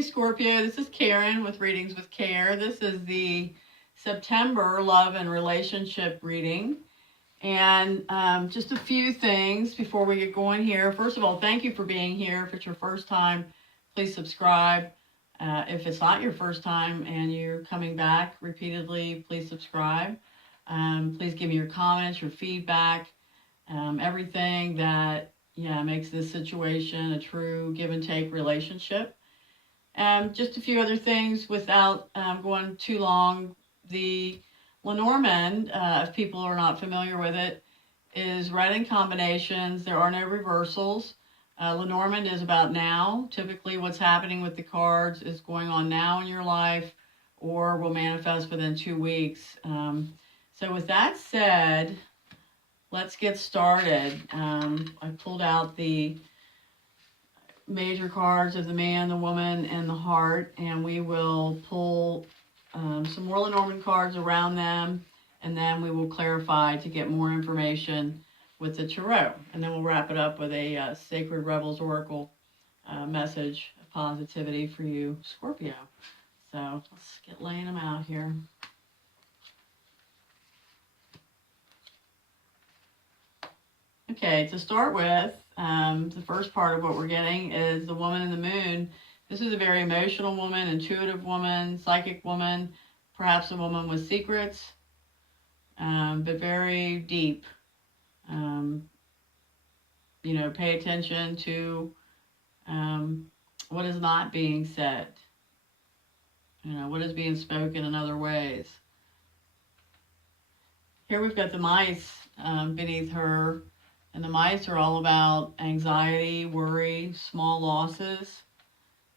Hey Scorpio, this is Karen with Readings with Care. This is the September love and relationship reading. And just a few things before we get going here. First of all, thank you for being here. If it's your first time, please subscribe. If it's not your first time and you're coming back repeatedly, please subscribe. Please give me your comments, your feedback, everything that makes this situation a true give and take relationship. Just a few other things without going too long. The Lenormand, if people are not familiar with it, is read in combinations. There are no reversals. Lenormand is about now. Typically what's happening with the cards is going on now in your life or will manifest within 2 weeks. So with that said, let's get started. I pulled out the major cards of the man, the woman, and the heart, and we will pull some more Lenormand cards around them, and then we will clarify to get more information with the tarot, and then we'll wrap it up with a Sacred Rebels Oracle message of positivity for you, Scorpio. So let's get laying them out here. Okay, to start with, the first part of what we're getting is the woman in the moon. This is a very emotional woman, intuitive woman, psychic woman, perhaps a woman with secrets, but very deep. Pay attention to what is not being said. What is being spoken in other ways. Here we've got the mice beneath her. And the mice are all about anxiety, worry, small losses.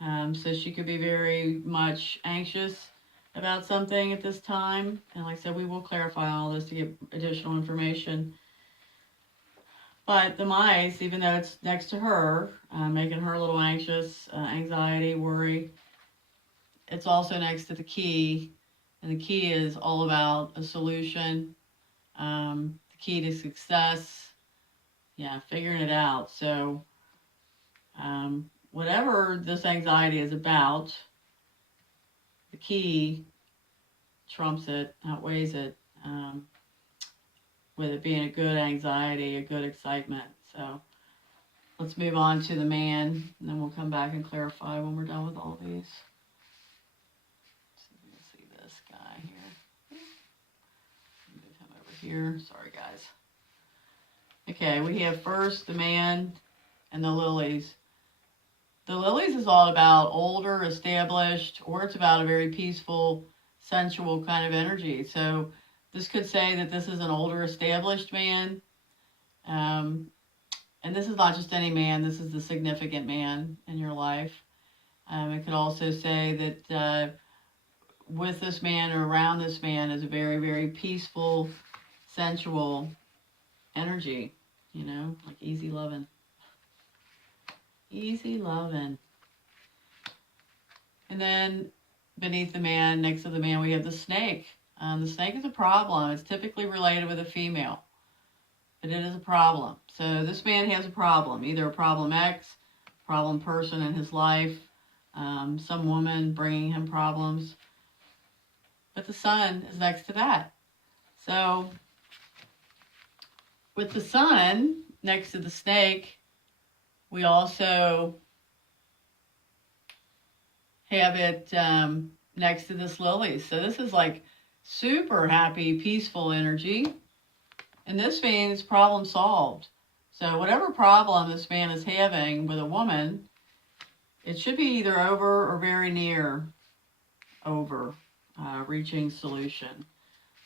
So she could be very much anxious about something at this time. And like I said, we will clarify all this to get additional information. But the mice, even though it's next to her, making her a little anxious, anxiety, worry, it's also next to the key. And the key is all about a solution, the key to success. Yeah, figuring it out. So whatever this anxiety is about, the key trumps it, outweighs it, with it being a good anxiety, a good excitement. So let's move on to the man, and then we'll come back and clarify when we're done with all these. So you can see this guy here. Move him over here. Sorry, guys. Okay, we have first the man and the lilies. The lilies is all about older, established, or it's about a very peaceful, sensual kind of energy. So this could say that this is an older, established man. And this is not just any man. This is the significant man in your life. It could also say that with this man or around this man is a very, very peaceful, sensual energy. Like easy loving. Easy loving. And then beneath the man, next to the man, we have the snake. The snake is a problem. It's typically related with a female, but it is a problem. So this man has a problem, either a problem X, problem person in his life, some woman bringing him problems. But the sun is next to that. So with the sun next to the snake, we also have it next to this lily. So this is like super happy, peaceful energy. And this means problem solved. So whatever problem this man is having with a woman, it should be either over or very near over, reaching solution.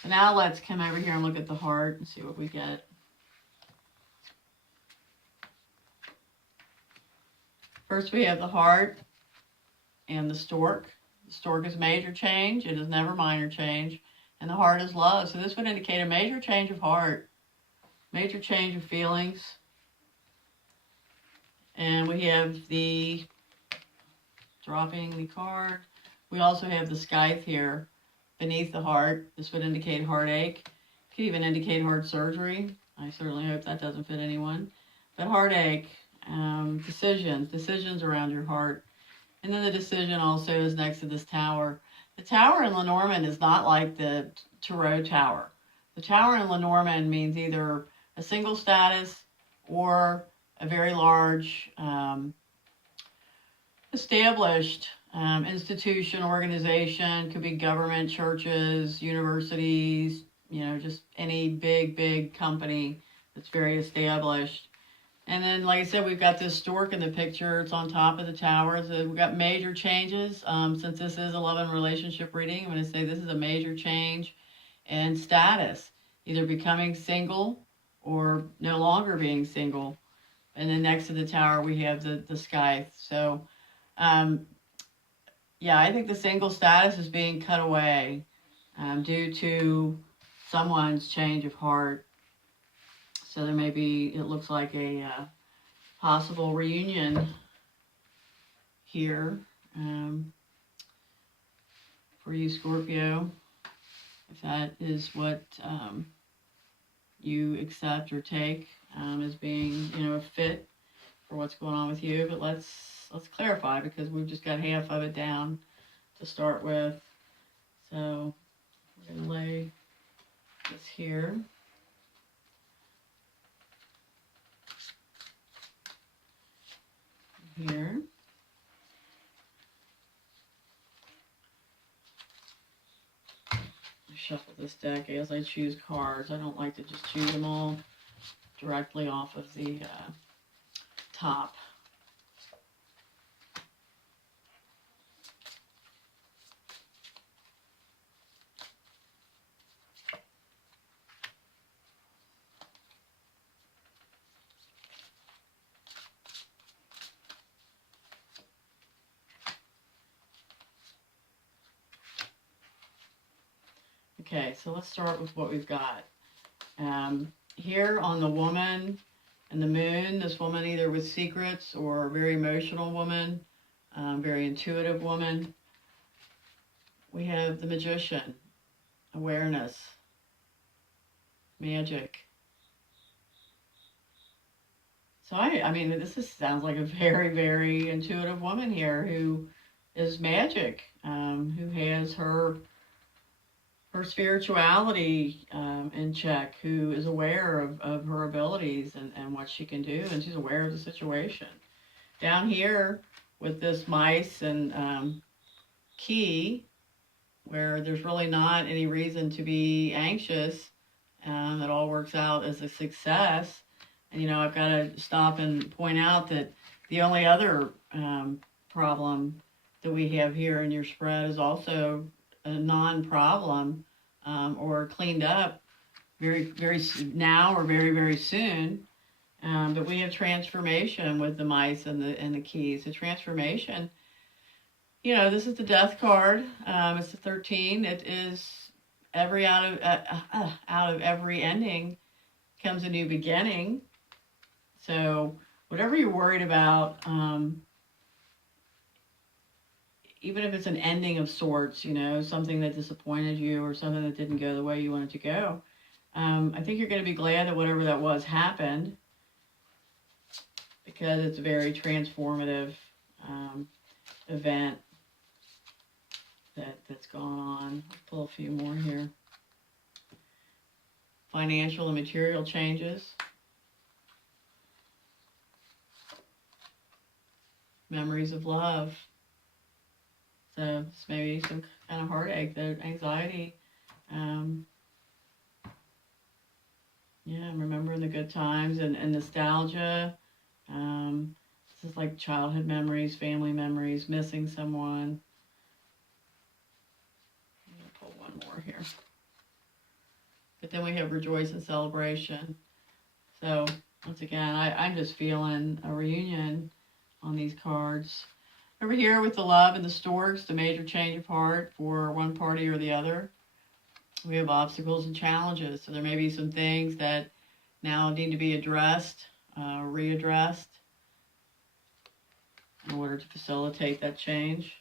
So now let's come over here and look at the heart and see what we get. First we have the heart and the stork. The stork is major change. It is never minor change. And the heart is love. So this would indicate a major change of heart. Major change of feelings. And we have the dropping the card. We also have the scythe here beneath the heart. This would indicate heartache. Could even indicate heart surgery. I certainly hope that doesn't fit anyone. But heartache. Decisions around your heart. And then the decision also is next to this tower. The tower in Lenormand is not like the Tarot tower. The tower in Lenormand means either a single status or a very large established institution, organization. Could be government, churches, universities, just any big company that's very established. And then, like I said, we've got this stork in the picture. It's on top of the tower. So we've got major changes. Since this is a love and relationship reading, I'm going to say this is a major change in status, either becoming single or no longer being single. And then next to the tower, we have the scythe. So, yeah, I think the single status is being cut away due to someone's change of heart. So there may be, it looks like a possible reunion here for you, Scorpio, if that is what you accept or take as being, a fit for what's going on with you. But let's clarify, because we've just got half of it down to start with. So we're going to lay this here. Here. I shuffle this deck as I choose cards. I don't like to just choose them all directly off of the top. Okay, so let's start with what we've got. Here on the woman and the moon, this woman either with secrets or a very emotional woman, very intuitive woman. We have the magician, awareness, magic. So I mean, this sounds like a very intuitive woman here who is magic, who has her spirituality in check, who is aware of her abilities and what she can do, and she's aware of the situation. Down here with this mice and key, where there's really not any reason to be anxious, it all works out as a success. And I've got to stop and point out that the only other problem that we have here in your spread is also a non-problem or cleaned up very now or very soon. But we have transformation with the mice and the keys. The transformation, this is the death card. It's the 13. It is out of every ending comes a new beginning. So whatever you're worried about, even if it's an ending of sorts, something that disappointed you or something that didn't go the way you wanted to go, I think you're going to be glad that whatever that was happened, because it's a very transformative event that's gone on. Let's pull a few more here. Financial and material changes. Memories of love. So it's maybe some kind of heartache, anxiety. Remembering the good times and nostalgia. This is like childhood memories, family memories, missing someone. I'm going to pull one more here. But then we have rejoice and celebration. So once again, I'm just feeling a reunion on these cards. Over here with the love and the storks, the major change of heart for one party or the other. We have obstacles and challenges. So there may be some things that now need to be addressed, readdressed, in order to facilitate that change.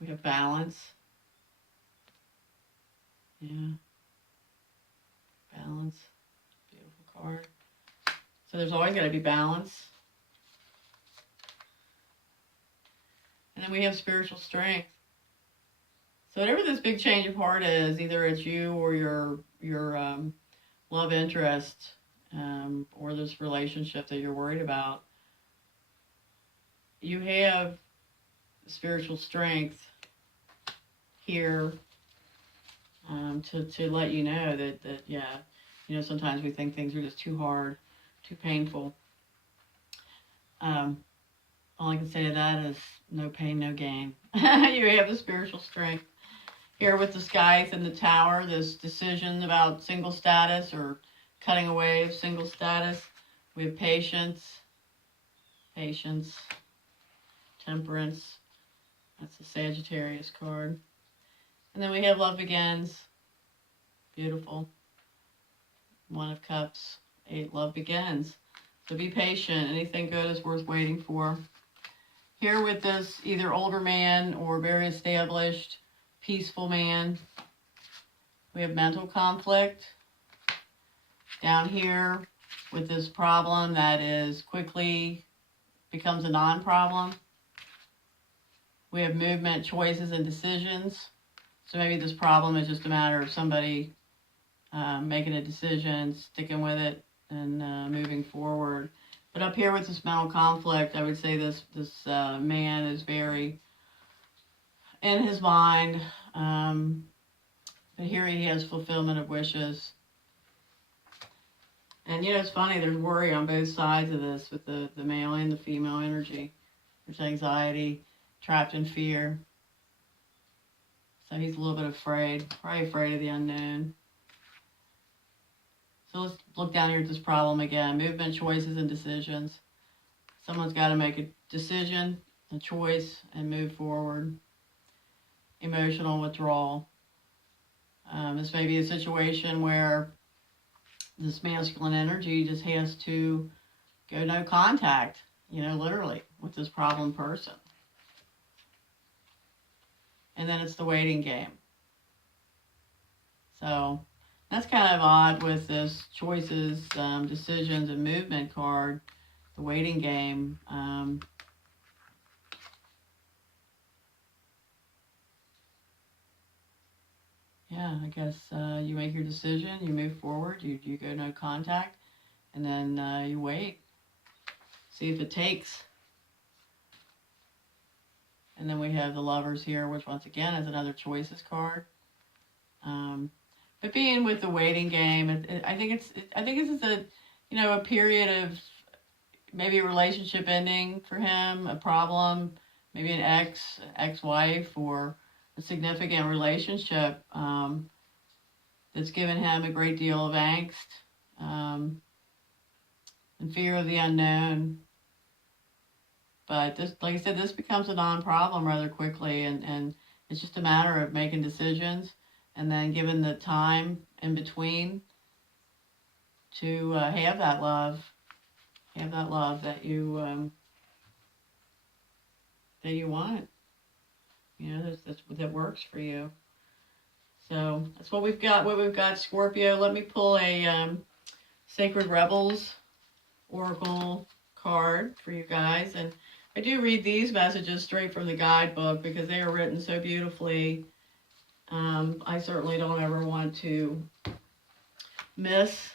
We have balance. Yeah. Balance. Beautiful card. So there's always got to be balance. And then we have spiritual strength. So whatever this big change of heart is, either it's you or your love interest, or this relationship that you're worried about, you have spiritual strength here, to let you know that yeah, sometimes we think things are just too hard, too painful. All I can say to that is no pain, no gain. You have the spiritual strength. Here with the Scythe and the Tower, this decision about single status or cutting away of single status. We have patience, temperance. That's the Sagittarius card. And then we have Love Begins. Beautiful. One of Cups, 8, Love Begins. So be patient. Anything good is worth waiting for. Here with this either older man or very established, peaceful man, we have mental conflict. Down here with this problem that is quickly becomes a non-problem, we have movement, choices, and decisions. So maybe this problem is just a matter of somebody making a decision, sticking with it, and moving forward. But up here with this mental conflict, I would say this man is very in his mind. But here he has fulfillment of wishes. And it's funny, there's worry on both sides of this with the male and the female energy. There's anxiety, trapped in fear. So he's a little bit afraid, probably afraid of the unknown. So let's look down here at this problem again. Movement, choices, and decisions. Someone's got to make a decision, a choice, and move forward. Emotional withdrawal. This may be a situation where this masculine energy just has to go no contact, literally, with this problem person. And then it's the waiting game. So that's kind of odd with this choices, decisions, and movement card, the waiting game. Yeah, I guess you make your decision, you move forward, you go no contact, and then you wait. See if it takes. And then we have the Lovers here, which once again is another choices card. But being with the waiting game, I think this is a period of maybe a relationship ending for him, a problem, maybe an ex-wife, or a significant relationship that's given him a great deal of angst and fear of the unknown. But this, like I said, this becomes a non-problem rather quickly, and it's just a matter of making decisions and then given the time in between to have that love that you want. That works for you. So that's what we've got, Scorpio. Let me pull a Sacred Rebels Oracle card for you guys. And I do read these messages straight from the guidebook because they are written so beautifully. I certainly don't ever want to miss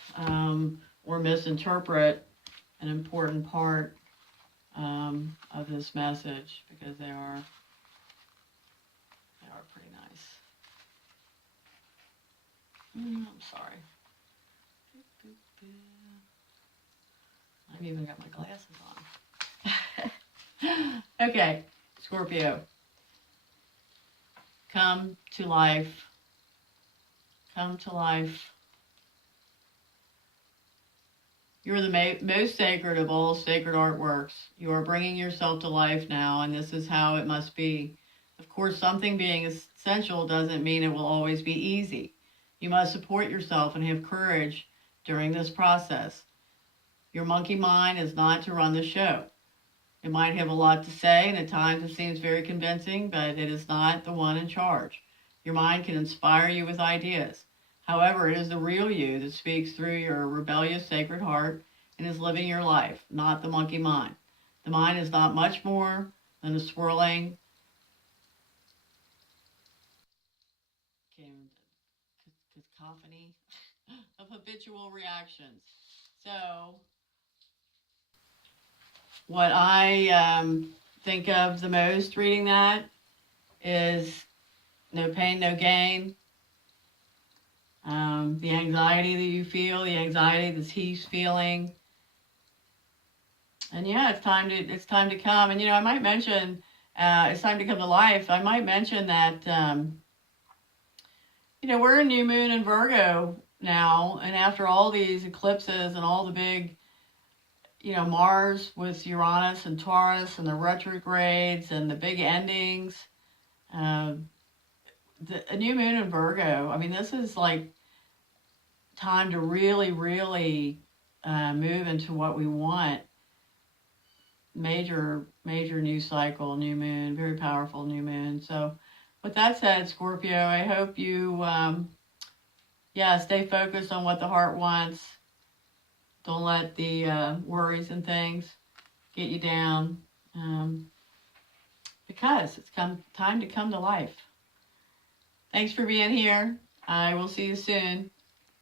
or misinterpret an important part of this message because they are pretty nice. I'm sorry. I've even got my glasses on. Okay, Scorpio. Come to life. Come to life. You are the most sacred of all sacred artworks. You are bringing yourself to life now, and this is how it must be. Of course, something being essential doesn't mean it will always be easy. You must support yourself and have courage during this process. Your monkey mind is not to run the show. It might have a lot to say, and at times it seems very convincing, but it is not the one in charge. Your mind can inspire you with ideas. However, it is the real you that speaks through your rebellious sacred heart and is living your life, not the monkey mind. The mind is not much more than a swirling became cacophony of habitual reactions. So what I think of the most reading that is no pain, no gain. The anxiety that you feel, the anxiety that he's feeling. And yeah, it's time to come. And I might mention it's time to come to life. I might mention that we're in new moon in Virgo now, and after all these eclipses and all the big Mars with Uranus and Taurus and the retrogrades and the big endings, a new moon in Virgo. I mean, this is like time to really, really move into what we want. Major new cycle, new moon, very powerful new moon. So with that said, Scorpio, I hope you, stay focused on what the heart wants. Don't let the worries and things get you down, because it's time to come to life. Thanks for being here. I will see you soon.